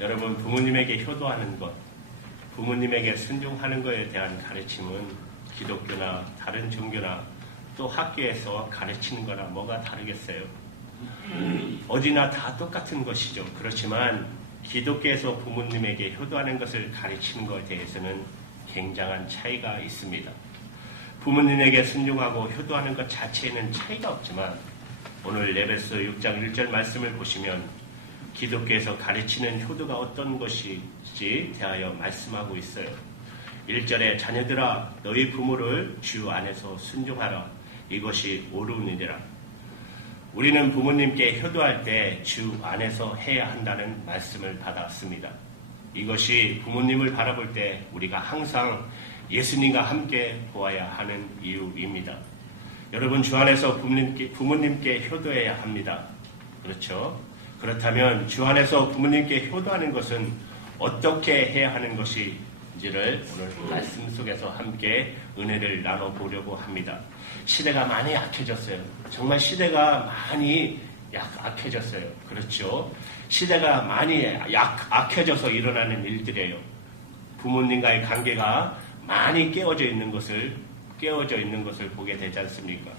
여러분, 부모님에게 효도하는 것, 부모님에게 순종하는 것에 대한 가르침은 기독교나 다른 종교나 또 학교에서 가르치는 거나 뭐가 다르겠어요? 어디나 다 똑같은 것이죠. 그렇지만 기독교에서 부모님에게 효도하는 것을 가르치는 것에 대해서는 굉장한 차이가 있습니다. 부모님에게 순종하고 효도하는 것 자체에는 차이가 없지만 오늘 에베소 6장 1절 말씀을 보시면 기독교에서 가르치는 효도가 어떤 것인지 대하여 말씀하고 있어요. 1절에 자녀들아 너희 부모를 주 안에서 순종하라. 이것이 옳으니라. 우리는 부모님께 효도할 때 주 안에서 해야 한다는 말씀을 받았습니다. 이것이 부모님을 바라볼 때 우리가 항상 예수님과 함께 보아야 하는 이유입니다. 여러분, 주 안에서 부모님께 효도해야 합니다. 그렇죠? 그렇다면 주 안에서 부모님께 효도하는 것은 어떻게 해야 하는 것인지를 오늘 말씀 속에서 함께 은혜를 나눠보려고 합니다. 시대가 많이 약해졌어요. 정말 시대가 많이 악해졌어요. 그렇죠? 시대가 많이 악해져서 일어나는 일들이에요. 부모님과의 관계가 많이 깨어져 있는 것을 보게 되지 않습니까?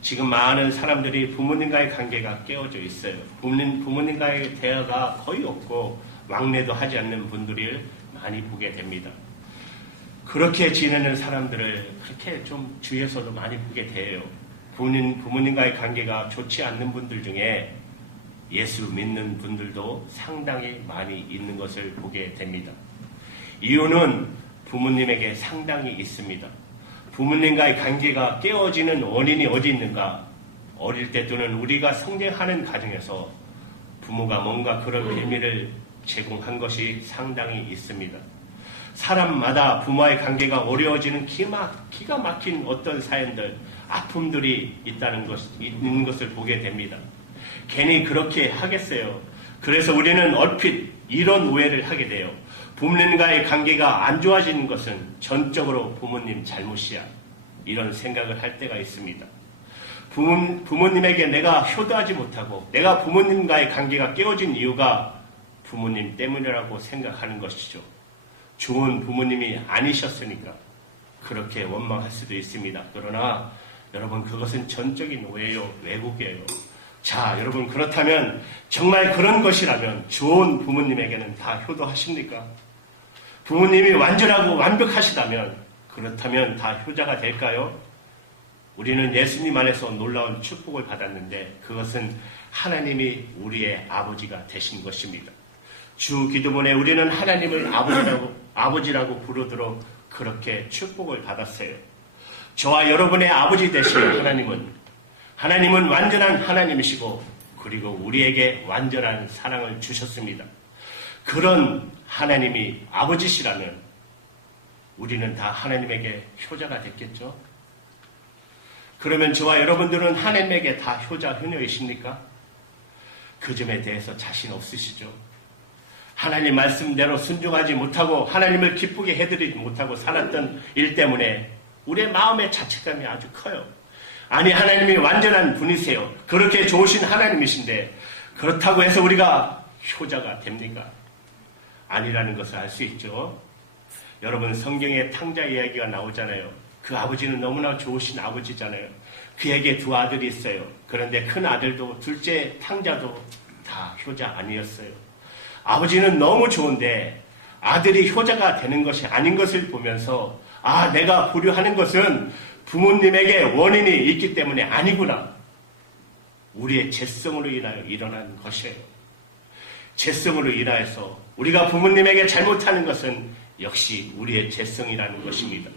지금 많은 사람들이 부모님과의 관계가 깨어져 있어요. 부모님과의 대화가 거의 없고 왕래도 하지 않는 분들을 많이 보게 됩니다. 그렇게 지내는 사람들을 그렇게 좀 주위에서도 많이 보게 돼요. 부모님과의 관계가 좋지 않는 분들 중에 예수 믿는 분들도 상당히 많이 있는 것을 보게 됩니다. 이유는 부모님에게 상당히 있습니다. 부모님과의 관계가 깨어지는 원인이 어디 있는가? 어릴 때 또는 우리가 성장하는 과정에서 부모가 뭔가 그런 비밀을 제공한 것이 상당히 있습니다. 사람마다 부모와의 관계가 어려워지는 기가 막힌 어떤 사연들, 아픔들이 있는 것을 보게 됩니다. 괜히 그렇게 하겠어요. 그래서 우리는 얼핏 이런 오해를 하게 돼요. 부모님과의 관계가 안 좋아지는 것은 전적으로 부모님 잘못이야. 이런 생각을 할 때가 있습니다. 부모님에게 내가 효도하지 못하고 내가 부모님과의 관계가 깨어진 이유가 부모님 때문이라고 생각하는 것이죠. 좋은 부모님이 아니셨으니까 그렇게 원망할 수도 있습니다. 그러나 여러분, 그것은 전적인 오해요. 왜곡이에요. 자, 여러분, 그렇다면 정말 그런 것이라면 좋은 부모님에게는 다 효도하십니까? 부모님이 완전하고 완벽하시다면 그렇다면 다 효자가 될까요? 우리는 예수님 안에서 놀라운 축복을 받았는데 그것은 하나님이 우리의 아버지가 되신 것입니다. 주 기도문에 우리는 하나님을 아버지라고 부르도록 그렇게 축복을 받았어요. 저와 여러분의 아버지 되신 하나님은 완전한 하나님이시고 그리고 우리에게 완전한 사랑을 주셨습니다. 그런 하나님이 아버지시라면 우리는 다 하나님에게 효자가 됐겠죠? 그러면 저와 여러분들은 하나님에게 다 효자, 효녀이십니까? 그 점에 대해서 자신 없으시죠? 하나님 말씀대로 순종하지 못하고 하나님을 기쁘게 해드리지 못하고 살았던 일 때문에 우리의 마음의 자책감이 아주 커요. 아니, 하나님이 완전한 분이세요. 그렇게 좋으신 하나님이신데 그렇다고 해서 우리가 효자가 됩니까? 아니라는 것을 알 수 있죠. 여러분, 성경에 탕자 이야기가 나오잖아요. 그 아버지는 너무나 좋으신 아버지잖아요. 그에게 두 아들이 있어요. 그런데 큰 아들도 둘째 탕자도 다 효자 아니었어요. 아버지는 너무 좋은데 아들이 효자가 되는 것이 아닌 것을 보면서 내가 불효하는 것은 부모님에게 원인이 있기 때문에 아니구나. 우리의 죄성으로 인하여 일어난 것이에요. 죄성으로 인하여서 우리가 부모님에게 잘못하는 것은 역시 우리의 죄성이라는 것입니다.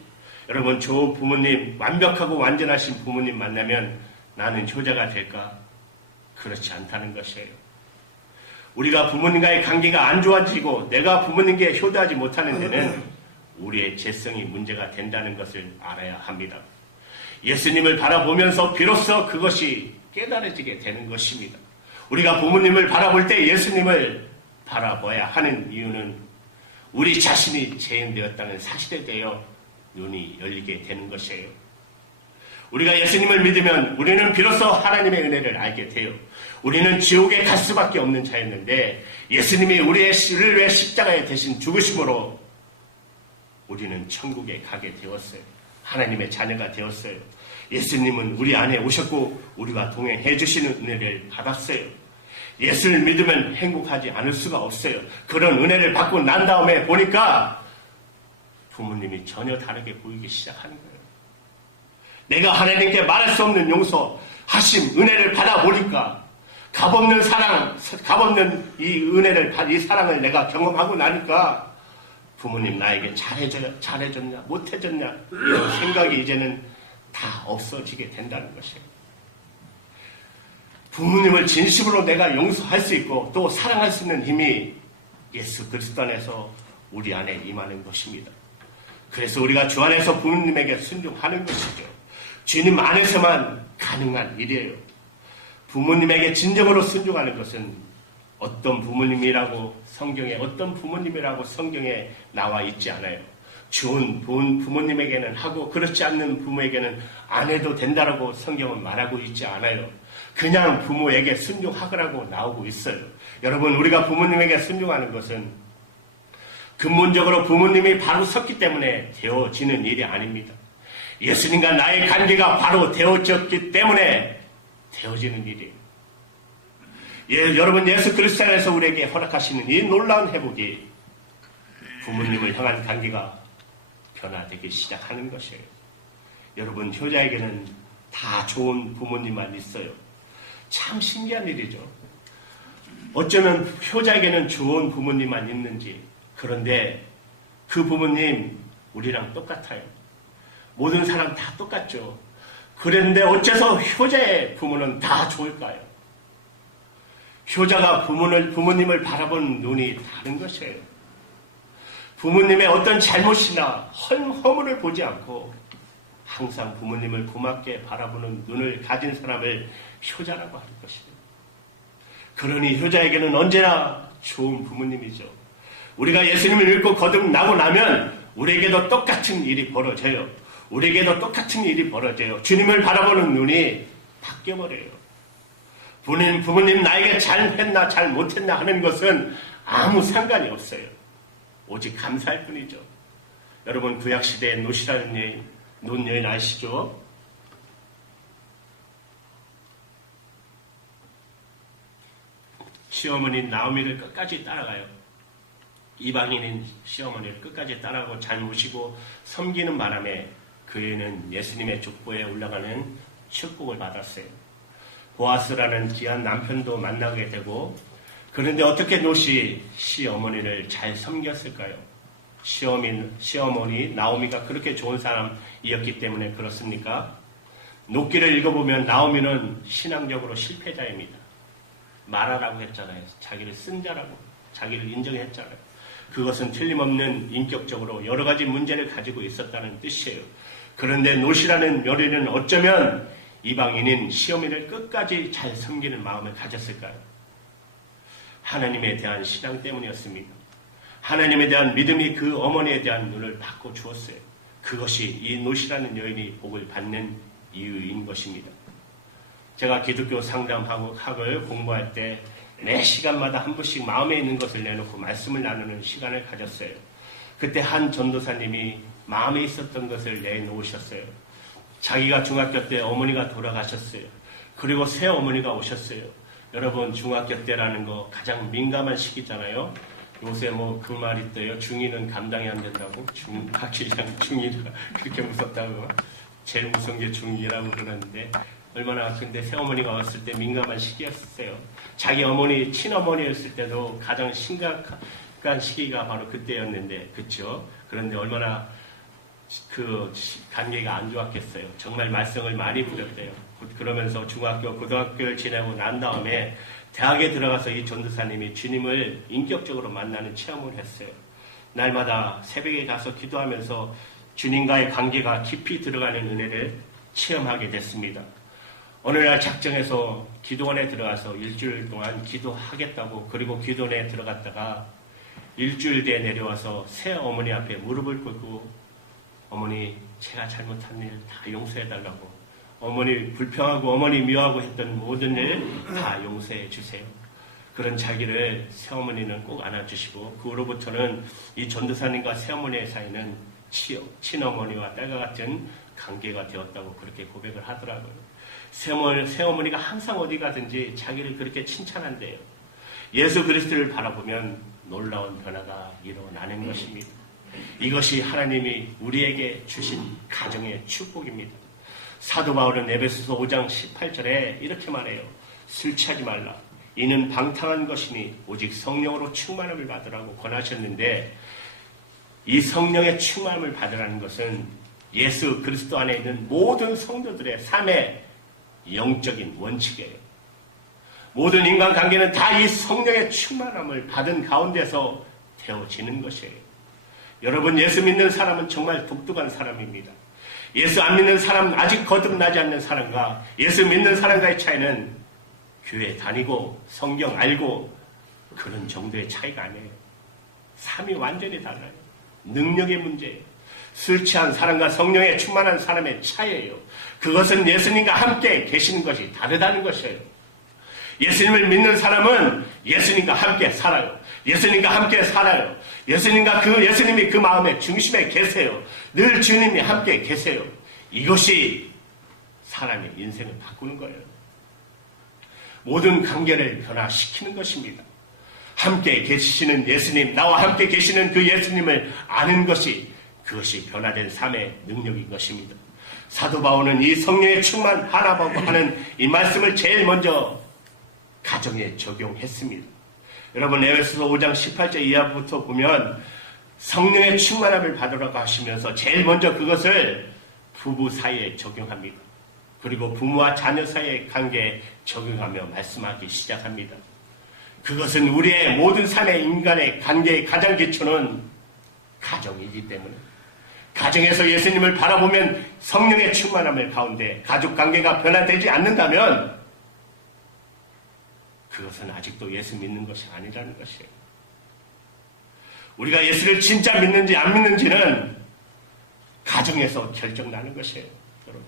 여러분, 저 부모님, 완벽하고 완전하신 부모님 만나면 나는 효자가 될까? 그렇지 않다는 것이에요. 우리가 부모님과의 관계가 안 좋아지고 내가 부모님께 효도하지 못하는 데는 우리의 죄성이 문제가 된다는 것을 알아야 합니다. 예수님을 바라보면서 비로소 그것이 깨달아지게 되는 것입니다. 우리가 부모님을 바라볼 때 예수님을 바라봐야 하는 이유는 우리 자신이 죄인되었다는 사실에 대해 눈이 열리게 되는 것이에요. 우리가 예수님을 믿으면 우리는 비로소 하나님의 은혜를 알게 돼요. 우리는 지옥에 갈 수밖에 없는 자였는데 예수님이 우리를 위해 십자가에 대신 죽으심으로 우리는 천국에 가게 되었어요. 하나님의 자녀가 되었어요. 예수님은 우리 안에 오셨고 우리와 동행해 주시는 은혜를 받았어요. 예수를 믿으면 행복하지 않을 수가 없어요. 그런 은혜를 받고 난 다음에 보니까 부모님이 전혀 다르게 보이기 시작하는 거예요. 내가 하나님께 말할 수 없는 용서하심, 은혜를 받아보니까 값없는 사랑, 값없는 이 은혜를, 이 사랑을 내가 경험하고 나니까 부모님 나에게 잘해줬냐, 못해줬냐 이런 생각이 이제는 다 없어지게 된다는 것이에요. 부모님을 진심으로 내가 용서할 수 있고 또 사랑할 수 있는 힘이 예수 그리스도 안에서 우리 안에 임하는 것입니다. 그래서 우리가 주 안에서 부모님에게 순종하는 것이죠. 주님 안에서만 가능한 일이에요. 부모님에게 진정으로 순종하는 것은 어떤 부모님이라고 성경에 나와 있지 않아요. 좋은 부모님에게는 하고 그렇지 않는 부모에게는 안 해도 된다라고 성경은 말하고 있지 않아요. 그냥 부모에게 순종하라고 나오고 있어요. 여러분, 우리가 부모님에게 순종하는 것은 근본적으로 부모님이 바로 섰기 때문에 되어지는 일이 아닙니다. 예수님과 나의 관계가 바로 되어졌기 때문에 되어지는 일이에요. 여러분, 예수 그리스도 안에서 우리에게 허락하시는 이 놀라운 회복이 부모님을 향한 관계가 변화되기 시작하는 것이에요. 여러분, 효자에게는 다 좋은 부모님만 있어요. 참 신기한 일이죠. 어쩌면 효자에게는 좋은 부모님만 있는지. 그런데 그 부모님 우리랑 똑같아요. 모든 사람 다 똑같죠. 그런데 어째서 효자의 부모는 다 좋을까요? 효자가 부모님을 바라보는 눈이 다른 것이에요. 부모님의 어떤 잘못이나 허물을 보지 않고 항상 부모님을 고맙게 바라보는 눈을 가진 사람을 효자라고 하는 것입니다. 그러니 효자에게는 언제나 좋은 부모님이죠. 우리가 예수님을 믿고 거듭나고 나면 우리에게도 똑같은 일이 벌어져요. 주님을 바라보는 눈이 바뀌어버려요. 부모님 나에게 잘했나 잘못했나 하는 것은 아무 상관이 없어요. 오직 감사할 뿐이죠. 여러분, 구약시대의 롯이라는 여인 아시죠? 시어머니 나오미를 끝까지 따라가요. 이방인인 시어머니를 끝까지 따라가고 잘 모시고 섬기는 바람에 그 애는 예수님의 족보에 올라가는 축복을 받았어요. 보아스라는 귀한 남편도 만나게 되고, 그런데 어떻게 롯이 시어머니를 잘 섬겼을까요? 시어머니 나오미가 그렇게 좋은 사람이었기 때문에 그렇습니까? 롯기를 읽어보면 나오미는 신앙적으로 실패자입니다. 말하라고 했잖아요. 자기를 쓴 자라고, 자기를 인정했잖아요. 그것은 틀림없는 인격적으로 여러 가지 문제를 가지고 있었다는 뜻이에요. 그런데 롯이라는 며느리는 어쩌면 이방인인 시어머니를 끝까지 잘 섬기는 마음을 가졌을까요? 하나님에 대한 신앙 때문이었습니다. 하나님에 대한 믿음이 그 어머니에 대한 눈을 바꿔 주었어요. 그것이 이 롯이라는 여인이 복을 받는 이유인 것입니다. 제가 기독교 상담학을 공부할 때 매 시간마다 한 번씩 마음에 있는 것을 내놓고 말씀을 나누는 시간을 가졌어요. 그때 한 전도사님이 마음에 있었던 것을 내놓으셨어요. 자기가 중학교 때 어머니가 돌아가셨어요. 그리고 새 어머니가 오셨어요. 여러분, 중학교 때라는 거 가장 민감한 시기잖아요. 요새 뭐 그 말 있대요. 중2는 감당이 안 된다고. 학기장 중2가 그렇게 무섭다고. 제일 무서운 게 중2라고 그러는데, 얼마나, 근데 새어머니가 왔을 때 민감한 시기였어요. 자기 어머니, 친어머니였을 때도 가장 심각한 시기가 바로 그때였는데, 그쵸? 그런데 얼마나 그 관계가 안 좋았겠어요. 정말 말썽을 많이 부렸대요. 그러면서 중학교, 고등학교를 지내고 난 다음에 대학에 들어가서 이 전도사님이 주님을 인격적으로 만나는 체험을 했어요. 날마다 새벽에 가서 기도하면서 주님과의 관계가 깊이 들어가는 은혜를 체험하게 됐습니다. 어느 날 작정해서 기도원에 들어가서 일주일 동안 기도하겠다고, 그리고 기도원에 들어갔다가 일주일 뒤에 내려와서 새 어머니 앞에 무릎을 꿇고 어머니, 제가 잘못한 일 다 용서해달라고 어머니 불평하고 어머니 미워하고 했던 모든 일 다 용서해 주세요. 그런 자기를 새어머니는 꼭 안아주시고 그 후로부터는 이 전도사님과 새어머니의 사이는 친어머니와 딸과 같은 관계가 되었다고 그렇게 고백을 하더라고요. 새어머니가 항상 어디 가든지 자기를 그렇게 칭찬한대요. 예수 그리스도를 바라보면 놀라운 변화가 일어나는 것입니다. 이것이 하나님이 우리에게 주신 가정의 축복입니다. 사도 바울은 에베소서 5장 18절에 이렇게 말해요. 술 취하지 말라. 이는 방탕한 것이니 오직 성령으로 충만함을 받으라고 권하셨는데 이 성령의 충만함을 받으라는 것은 예수 그리스도 안에 있는 모든 성도들의 삶의 영적인 원칙이에요. 모든 인간관계는 다 이 성령의 충만함을 받은 가운데서 되어지는 것이에요. 여러분, 예수 믿는 사람은 정말 독특한 사람입니다. 예수 안 믿는 사람, 아직 거듭나지 않는 사람과 예수 믿는 사람과의 차이는 교회 다니고 성경 알고 그런 정도의 차이가 아니에요. 삶이 완전히 달라요. 능력의 문제예요. 술 취한 사람과 성령에 충만한 사람의 차이예요. 그것은 예수님과 함께 계시는 것이 다르다는 것이에요. 예수님을 믿는 사람은 예수님과 함께 살아요. 예수님과 함께 살아요. 예수님이 그 마음의 중심에 계세요. 늘 주님이 함께 계세요. 이것이 사람의 인생을 바꾸는 거예요. 모든 관계를 변화시키는 것입니다. 함께 계시는 예수님, 나와 함께 계시는 그 예수님을 아는 것이 그것이 변화된 삶의 능력인 것입니다. 사도 바울은 이 성령의 충만하라고 하는 이 말씀을 제일 먼저 가정에 적용했습니다. 여러분, 에베소서 5장 18절 이하부터 보면 성령의 충만함을 받으라고 하시면서 제일 먼저 그것을 부부 사이에 적용합니다. 그리고 부모와 자녀 사이의 관계에 적용하며 말씀하기 시작합니다. 그것은 우리의 모든 삶의 인간의 관계의 가장 기초는 가정이기 때문에 가정에서 예수님을 바라보면 성령의 충만함을 가운데 가족 관계가 변화되지 않는다면 그것은 아직도 예수 믿는 것이 아니라는 것이에요. 우리가 예수를 진짜 믿는지 안 믿는지는 가정에서 결정나는 것이에요. 여러분.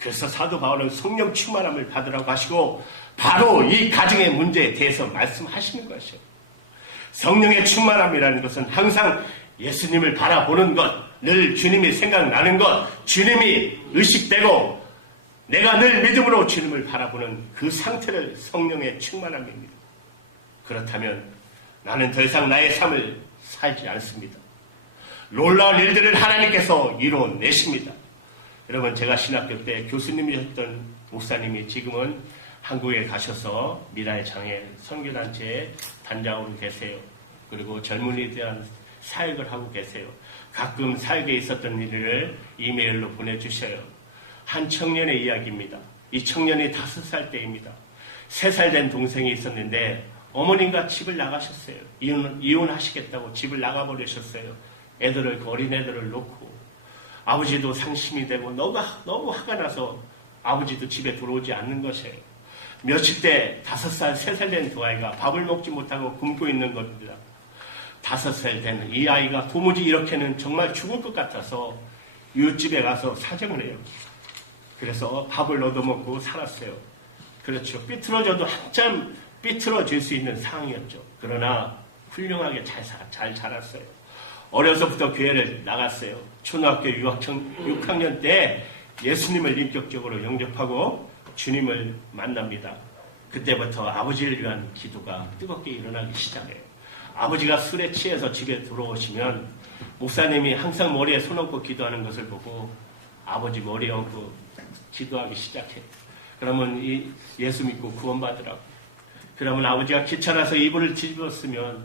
그래서 사도 바울은 성령 충만함을 받으라고 하시고 바로 이 가정의 문제에 대해서 말씀하시는 것이에요. 성령의 충만함이라는 것은 항상 예수님을 바라보는 것, 늘 주님이 생각나는 것, 주님이 의식되고 내가 늘 믿음으로 주님을 바라보는 그 상태를 성령의 충만함입니다. 그렇다면 나는 더 이상 나의 삶을 살지 않습니다. 놀라운 일들을 하나님께서 이루어내십니다. 여러분, 제가 신학교 때 교수님이셨던 목사님이 지금은 한국에 가셔서 미라의 장애 선교단체의 단장으로 계세요. 그리고 젊은이에 대한 사역을 하고 계세요. 가끔 사역에 있었던 일을 이메일로 보내주셔요. 한 청년의 이야기입니다. 이 청년이 5살 때입니다. 3살 된 동생이 있었는데 어머님과 집을 나가셨어요. 이혼하시겠다고 집을 나가버리셨어요. 어린애들을 놓고. 아버지도 상심이 되고 너무 화가 나서 아버지도 집에 들어오지 않는 것이에요. 며칠 때 5살, 3살 된 두 아이가 밥을 먹지 못하고 굶고 있는 겁니다. 5살 된 이 아이가 도무지 이렇게는 정말 죽을 것 같아서 이웃집에 가서 사정을 해요. 그래서 밥을 얻어먹고 살았어요. 그렇죠. 삐뚤어져도 한참 삐뚤어질 수 있는 상황이었죠. 그러나 훌륭하게 잘 자랐어요. 어려서부터 교회를 나갔어요. 초등학교 6학년 때 예수님을 인격적으로 영접하고 주님을 만납니다. 그때부터 아버지를 위한 기도가 뜨겁게 일어나기 시작해요. 아버지가 술에 취해서 집에 들어오시면 목사님이 항상 머리에 손 얹고 기도하는 것을 보고 아버지 머리에 얹고 기도하기 시작해요. 그러면 예수 믿고 구원받으라고. 그러면 아버지가 귀찮아서 이불을 뒤집었으면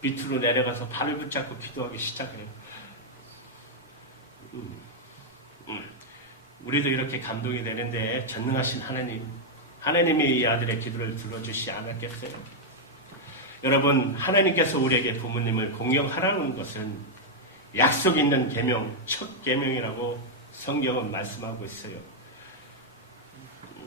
밑으로 내려가서 발을 붙잡고 기도하기 시작해요. 우리도 이렇게 감동이 되는데 전능하신 하나님이 이 아들의 기도를 들어주시지 않았겠어요? 여러분, 하나님께서 우리에게 부모님을 공경하라는 것은 약속 있는 계명, 첫 계명이라고 성경은 말씀하고 있어요.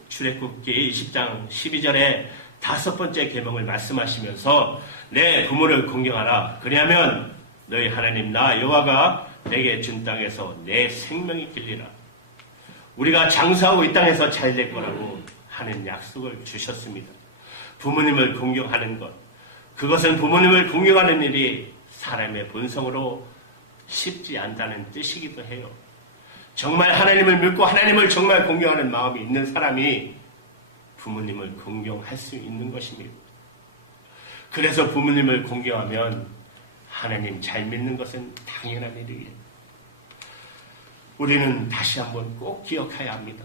출애굽기 20장 12절에 5번째 계명을 말씀하시면서 내 부모를 공경하라. 그리하면 너희 하나님 나 여호와가 내게 준 땅에서 내 생명이 길리라. 우리가 장수하고 이 땅에서 잘 될 거라고 하는 약속을 주셨습니다. 부모님을 공경하는 것, 그것은 부모님을 공경하는 일이 사람의 본성으로 쉽지 않다는 뜻이기도 해요. 정말 하나님을 믿고 하나님을 정말 공경하는 마음이 있는 사람이 부모님을 공경할 수 있는 것입니다. 그래서 부모님을 공경하면 하나님 잘 믿는 것은 당연한 일이에요. 우리는 다시 한번 꼭 기억해야 합니다.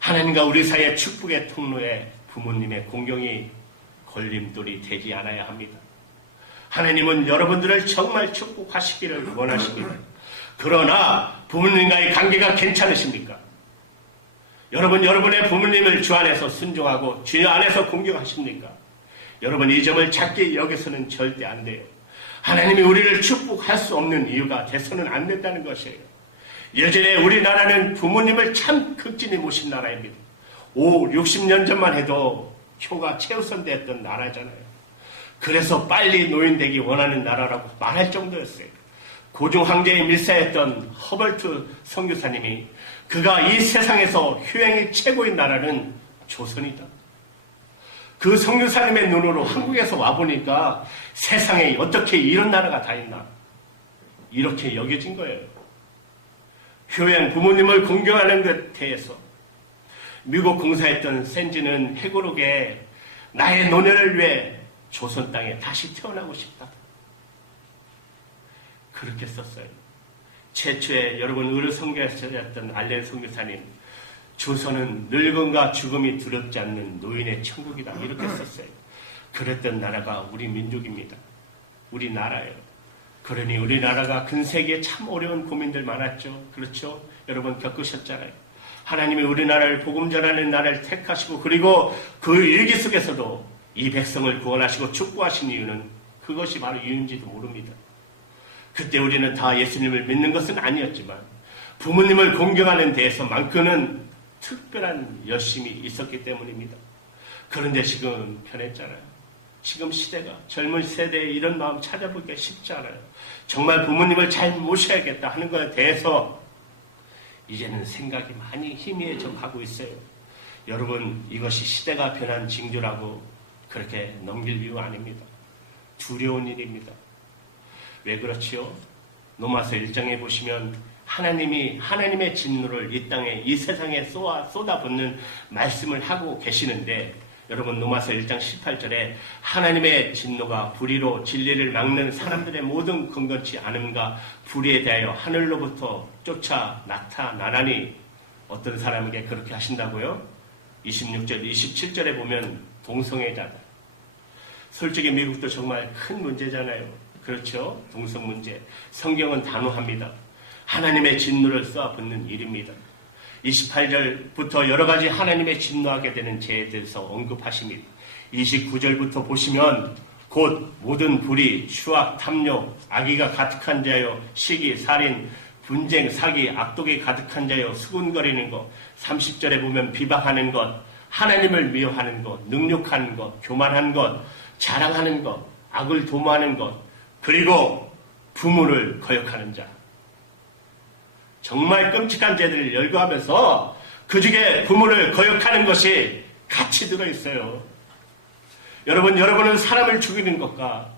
하나님과 우리 사이의 축복의 통로에 부모님의 공경이 걸림돌이 되지 않아야 합니다. 하나님은 여러분들을 정말 축복하시기를 원하십니다. 그러나 부모님과의 관계가 괜찮으십니까? 여러분의 부모님을 주 안에서 순종하고 주 안에서 공경하십니까? 여러분 이 점을 작게 여기서는 절대 안 돼요. 하나님이 우리를 축복할 수 없는 이유가 돼서는 안 된다는 것이에요. 예전에 우리나라는 부모님을 참 극진히 모신 나라입니다. 60년 전만 해도 효가 최우선됐던 나라잖아요. 그래서 빨리 노인되기 원하는 나라라고 말할 정도였어요. 고종 황제의 밀사였던 허벌트 선교사님이 그가 이 세상에서 효행이 최고인 나라는 조선이다. 그 선교사님의 눈으로 한국에서 와보니까 세상에 어떻게 이런 나라가 다 있나 이렇게 여겨진 거예요. 효행 부모님을 공경하는 것 대해서 미국 공사했던 샌지는 해고록에 나의 노년을 위해 조선 땅에 다시 태어나고 싶다. 그렇게 썼어요. 최초의 여러분 의료 선교사였던 알렌 선교사님, 조선은 늙음과 죽음이 두렵지 않는 노인의 천국이다. 이렇게 썼어요. 그랬던 나라가 우리 민족입니다. 우리나라예요. 그러니 우리나라가 근세기에 참 어려운 고민들 많았죠. 그렇죠? 여러분 겪으셨잖아요. 하나님이 우리나라를 복음 전하는 나라를 택하시고 그리고 그 일기 속에서도 이 백성을 구원하시고 축복하신 이유는 그것이 바로 이유인지도 모릅니다. 그때 우리는 다 예수님을 믿는 것은 아니었지만 부모님을 공경하는 데에서만큼은 특별한 열심이 있었기 때문입니다. 그런데 지금 변했잖아요. 지금 시대가 젊은 세대에 이런 마음 찾아보기가 쉽지 않아요. 정말 부모님을 잘 모셔야겠다 하는 것에 대해서 이제는 생각이 많이 희미해져 가고 있어요. 여러분 이것이 시대가 변한 징조라고 그렇게 넘길 이유 아닙니다. 두려운 일입니다. 왜 그렇지요? 로마서 1장에 보시면 하나님이 하나님의 진노를 이 땅에 이 세상에 쏟아붓는 말씀을 하고 계시는데 여러분 로마서 1장 18절에 하나님의 진노가 불의로 진리를 막는 사람들의 모든 건건치 않음과 불의에 대하여 하늘로부터 쫓아 나타나나니 어떤 사람에게 그렇게 하신다고요? 26절, 27절에 보면 동성애자다. 솔직히 미국도 정말 큰 문제잖아요. 그렇죠? 동성 문제. 성경은 단호합니다. 하나님의 진노를 쏘아붓는 일입니다. 28절부터 여러 가지 하나님의 진노하게 되는 죄에 대해서 언급하십니다. 29절부터 보시면 곧 모든 불의, 추악, 탐욕, 악의가 가득한 자여, 시기, 살인, 분쟁, 사기, 악독이 가득한 자여, 수군거리는 것, 30절에 보면 비방하는 것, 하나님을 미워하는 것, 능욕하는 것, 교만한 것, 자랑하는 것, 악을 도모하는 것, 그리고 부모를 거역하는 자. 정말 끔찍한 죄들을 열거하면서 그 중에 부모를 거역하는 것이 같이 들어있어요. 여러분은 사람을 죽이는 것과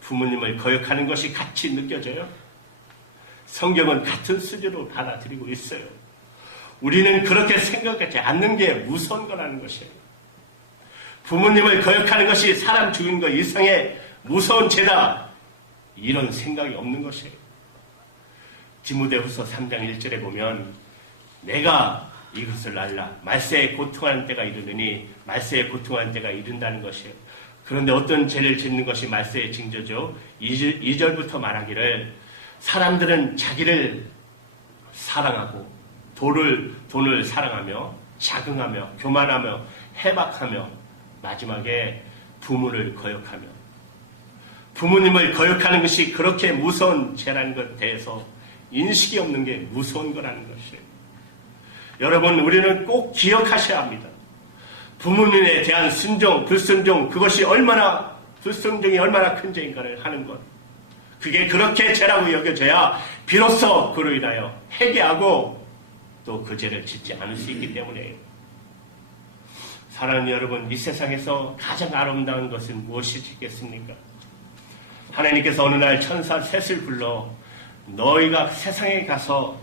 부모님을 거역하는 것이 같이 느껴져요? 성경은 같은 수준으로 받아들이고 있어요. 우리는 그렇게 생각하지 않는 게 무서운 거라는 것이에요. 부모님을 거역하는 것이 사람 죽인 것 이상의 무서운 죄다. 이런 생각이 없는 것이에요. 디모데후서 3장 1절에 보면 내가 이것을 알라. 말세에 고통하는 때가 이르느니 말세에 고통하는 때가 이른다는 것이에요. 그런데 어떤 죄를 짓는 것이 말세의 징조죠. 2절부터 말하기를 사람들은 자기를 사랑하고 돈을 사랑하며 자긍하며 교만하며 해박하며 마지막에 부모를 거역하며 부모님을 거역하는 것이 그렇게 무서운 죄라는 것에 대해서 인식이 없는 게 무서운 거라는 것이에요. 여러분 우리는 꼭 기억하셔야 합니다. 부모님에 대한 순종, 불순종 그것이 불순종이 얼마나 큰 죄인가를 하는 것. 그게 그렇게 죄라고 여겨져야 비로소 그로 인하여 회개하고 또 그 죄를 짓지 않을 수 있기 때문에요. 사랑하는 여러분, 이 세상에서 가장 아름다운 것은 무엇이겠습니까? 하나님께서 어느 날 천사 셋을 불러 너희가 세상에 가서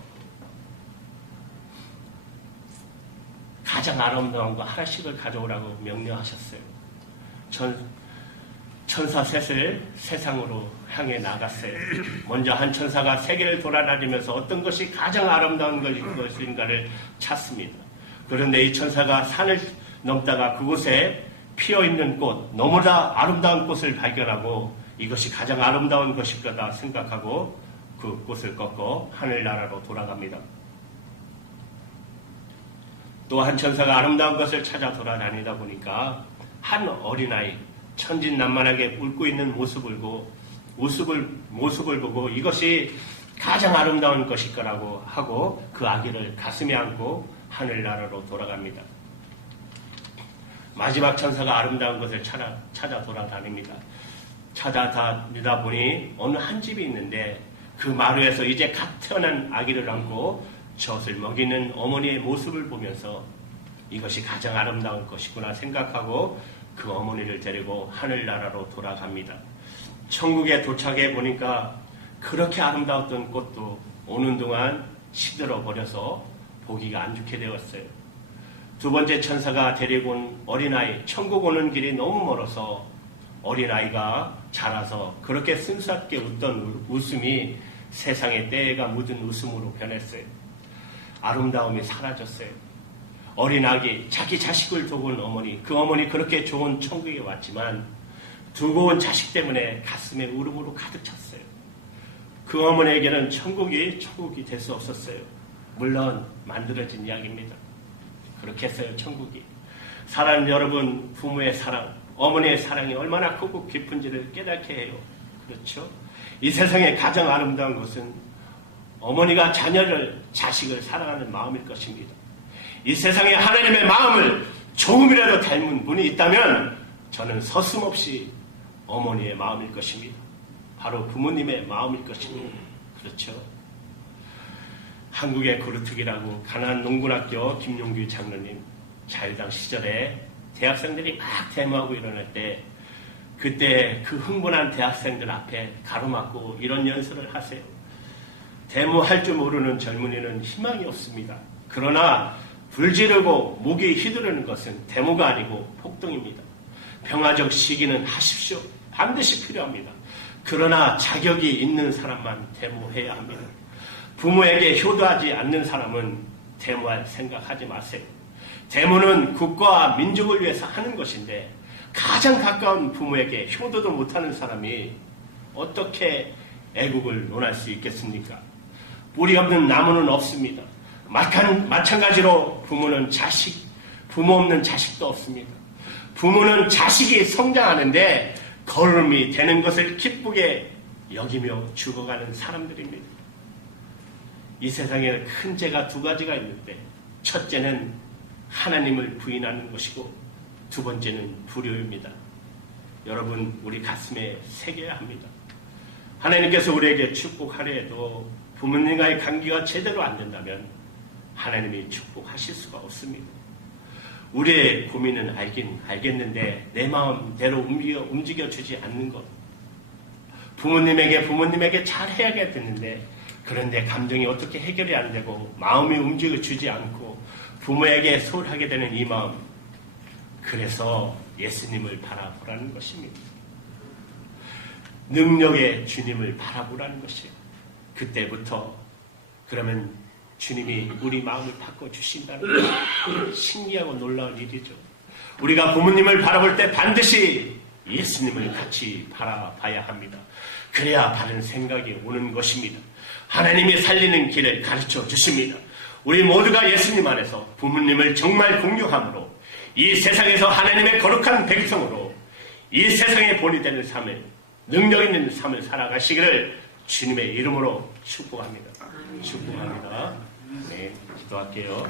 가장 아름다운 거 하나씩을 가져오라고 명령하셨어요. 천사 셋을 세상으로 향해 나갔어요. 먼저 한 천사가 세계를 돌아다니면서 어떤 것이 가장 아름다운 것인가를 찾습니다. 그런데 이 천사가 산을 넘다가 그곳에 피어있는 꽃, 너무나 아름다운 꽃을 발견하고 이것이 가장 아름다운 것일 거다 생각하고 그 꽃을 꺾고 하늘나라로 돌아갑니다. 또 한 천사가 아름다운 것을 찾아 돌아다니다 보니까 한 어린아이, 천진난만하게 웃고 있는 모습을 보고 이것이 가장 아름다운 것일 거라고 하고 그 아기를 가슴에 안고 하늘나라로 돌아갑니다. 마지막 천사가 아름다운 것을 찾아 돌아다닙니다. 찾아다니다 보니 어느 한 집이 있는데 그 마루에서 이제 갓 태어난 아기를 안고 젖을 먹이는 어머니의 모습을 보면서 이것이 가장 아름다운 것이구나 생각하고 그 어머니를 데리고 하늘나라로 돌아갑니다. 천국에 도착해 보니까 그렇게 아름다웠던 꽃도 오는 동안 시들어 버려서 보기가 안 좋게 되었어요. 두 번째 천사가 데리고 온 어린아이, 천국 오는 길이 너무 멀어서 어린아이가 자라서 그렇게 순수하게 웃던 웃음이 세상에 때가 묻은 웃음으로 변했어요. 아름다움이 사라졌어요. 어린아기, 자기 자식을 두고 온 어머니, 그 어머니 그렇게 좋은 천국에 왔지만 두고 온 자식 때문에 가슴에 울음으로 가득 찼어요. 그 어머니에게는 천국이 될 수 없었어요. 물론 만들어진 이야기입니다. 그렇게 했어요, 천국이. 사랑하는 여러분, 부모의 사랑, 어머니의 사랑이 얼마나 크고 깊은지를 깨닫게 해요. 그렇죠? 이 세상에 가장 아름다운 것은 어머니가 자식을 사랑하는 마음일 것입니다. 이 세상에 하나님의 마음을 조금이라도 닮은 분이 있다면 저는 서슴없이 어머니의 마음일 것입니다. 바로 부모님의 마음일 것입니다. 그렇죠? 한국의 그루트기라고 가난 농군학교 김용규 장로님 자유당 시절에 대학생들이 막 데모하고 일어날 때 그때 그 흥분한 대학생들 앞에 가로막고 이런 연설을 하세요. 데모할 줄 모르는 젊은이는 희망이 없습니다. 그러나 불지르고 목이 휘두르는 것은 데모가 아니고 폭동입니다. 평화적 시기는 하십시오. 반드시 필요합니다. 그러나 자격이 있는 사람만 데모해야 합니다. 부모에게 효도하지 않는 사람은 데모할 생각하지 마세요. 데모는 국가와 민족을 위해서 하는 것인데 가장 가까운 부모에게 효도도 못하는 사람이 어떻게 애국을 논할 수 있겠습니까? 뿌리 없는 나무는 없습니다. 마찬가지로 부모 없는 자식도 없습니다. 부모는 자식이 성장하는데 거름이 되는 것을 기쁘게 여기며 죽어가는 사람들입니다. 이 세상에는 큰 죄가 두 가지가 있는데 첫째는 하나님을 부인하는 것이고 두 번째는 불효입니다. 여러분, 우리 가슴에 새겨야 합니다. 하나님께서 우리에게 축복하려 해도 부모님과의 관계가 제대로 안 된다면 하나님이 축복하실 수가 없습니다. 우리의 고민은 알겠는데 내 마음대로 움직여주지 않는 것. 부모님에게 잘 해야겠는데 그런데 감정이 어떻게 해결이 안 되고 마음이 움직여주지 않고 부모에게 소홀하게 되는 이 마음. 그래서 예수님을 바라보라는 것입니다. 능력의 주님을 바라보라는 것이에요. 그때부터 그러면 주님이 우리 마음을 바꿔주신다는 것. 신기하고 놀라운 일이죠. 우리가 부모님을 바라볼 때 반드시 예수님을 같이 바라봐야 합니다. 그래야 바른 생각이 오는 것입니다. 하나님이 살리는 길을 가르쳐 주십니다. 우리 모두가 예수님 안에서 부모님을 정말 공경함으로 이 세상에서 하나님의 거룩한 백성으로 이 세상에 본이 되는 삶을, 능력 있는 삶을 살아가시기를 주님의 이름으로 축복합니다. 축복합니다. 네, 기도할게요.